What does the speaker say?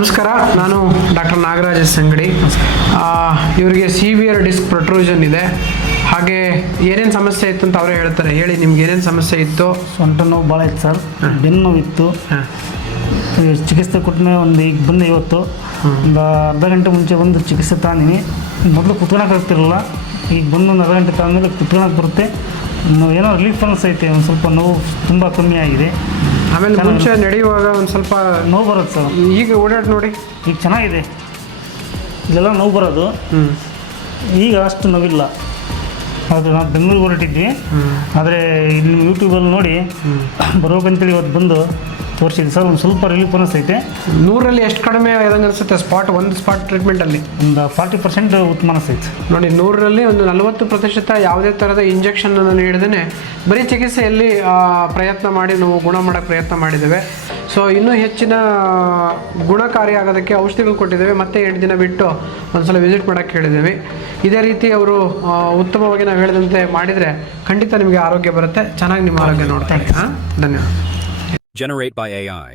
ನಮಸ್ಕಾರ, ನಾನು doctor Nagaraj S ಅಂಗಡಿ. ಇವರಿಗೆ ಸಿವಿಯರ್ ಡಿಸ್ಕ್ ಪ್ರೊಟ್ರೂಷನ್ ಇದೆ. ಹಾಗೆ ಏನೇನು ಸಮಸ್ಯೆ ಇತ್ತು ಅಂತ ಅವರೇ ಹೇಳ್ತಾರೆ. ಹೇಳಿ, ನಿಮ್ಗೆ ಏನೇನು ಸಮಸ್ಯೆ ಇತ್ತು? ಸೊಂಟ ನೋವು ಭಾಳ ಇತ್ತು ಸರ್, ಬೆನ್ನು ನೋವು ಇತ್ತು. ಚಿಕಿತ್ಸೆ ಕೊಟ್ಟಮೇಲೆ ಒಂದು ಈಗ ಬಂದು ಇವತ್ತು ಒಂದು ಅರ್ಧ ಗಂಟೆ ಮುಂಚೆ ಬಂದು ಚಿಕಿತ್ಸೆ ತಾಂದಿನಿ. ಮೊದಲು ಕುತ್ಕೊಳಕ್ಕೆ ಆಗ್ತಿರಲಿಲ್ಲ, ಈಗ ಬಂದು ಒಂದು ಅರ್ಧ ಗಂಟೆ ತಾಂದ್ಮೇಲೆ ಕುತ್ಕೊಳಕ್ಕೆ ಬರುತ್ತೆ. ಏನೋ ರಿಲೀಫ್ ಅನಿಸ್ತೈತೆ, ಒಂದು ಸ್ವಲ್ಪ ನೋವು ತುಂಬ ಕಮ್ಮಿ ಆಗಿದೆ. ಆಮೇಲೆ ಮುಂಚೆ ನಡೆಯುವಾಗ ಒಂದು ಸ್ವಲ್ಪ ನೋವು ಬರುತ್ತೆ ಸರ್. ಈಗ ಓಡಾಡಿ ನೋಡಿ, ಈಗ ಚೆನ್ನಾಗಿದೆ. ಇದೆಲ್ಲ ನೋವು ಬರೋದು, ಈಗ ಅಷ್ಟು ನೋವಿಲ್ಲ. ಅದು ನಾವು ಬೆಂಗಳೂರಿಗೆ ಹೊರಟಿದ್ವಿ, ಆದರೆ ಇಲ್ಲಿ ಯೂಟ್ಯೂಬಲ್ಲಿ ನೋಡಿ ಬರೋಕಂತೇಳಿ ಇವತ್ತು ಬಂದು ತೋರಿಸಿದ್ವಿ ಸರ್. ಒಂದು ಸ್ವಲ್ಪ ರಿಲೀಫ್ ಅನಿಸ್ತೈತೆ. 100ರಲ್ಲಿ ಎಷ್ಟು ಕಡಿಮೆ ಆದಂಗೆ ಅನಿಸುತ್ತೆ? ಒಂದು ಸ್ಪಾಟ್ ಟ್ರೀಟ್ಮೆಂಟಲ್ಲಿ ಒಂದು 40% ಉತ್ತಮ ಅನಿಸ್ತೈತೆ ನೋಡಿ. 100ರಲ್ಲಿ ಒಂದು 40% ಯಾವುದೇ ಥರದ ಇಂಜೆಕ್ಷನನ್ನು ನೀಡದೇ ಬರೀ ಚಿಕಿತ್ಸೆಯಲ್ಲಿ ಪ್ರಯತ್ನ ಮಾಡಿ ನಾವು ಗುಣ ಮಾಡೋಕ್ಕೆ ಪ್ರಯತ್ನ ಮಾಡಿದ್ದೇವೆ. ಸೊ ಇನ್ನೂ ಹೆಚ್ಚಿನ ಗುಣಕಾರಿ ಆಗೋದಕ್ಕೆ ಔಷಧಿಗಳು ಕೊಟ್ಟಿದ್ದೇವೆ. ಮತ್ತೆ 8 ದಿನ ಬಿಟ್ಟು ಒಂದ್ಸಲ ವಿಸಿಟ್ ಮಾಡೋಕ್ಕೆ ಹೇಳಿದ್ದೇವೆ. ಇದೇ ರೀತಿ ಅವರು ಉತ್ತಮವಾಗಿ ನಾವು ಹೇಳಿದಂತೆ ಮಾಡಿದರೆ ಖಂಡಿತ ನಿಮಗೆ ಆರೋಗ್ಯ ಬರುತ್ತೆ. ಚೆನ್ನಾಗಿ ನಿಮ್ಮ ಆರೋಗ್ಯ ನೋಡ್ತಾರೆ. ಧನ್ಯವಾದ. Generate by AI.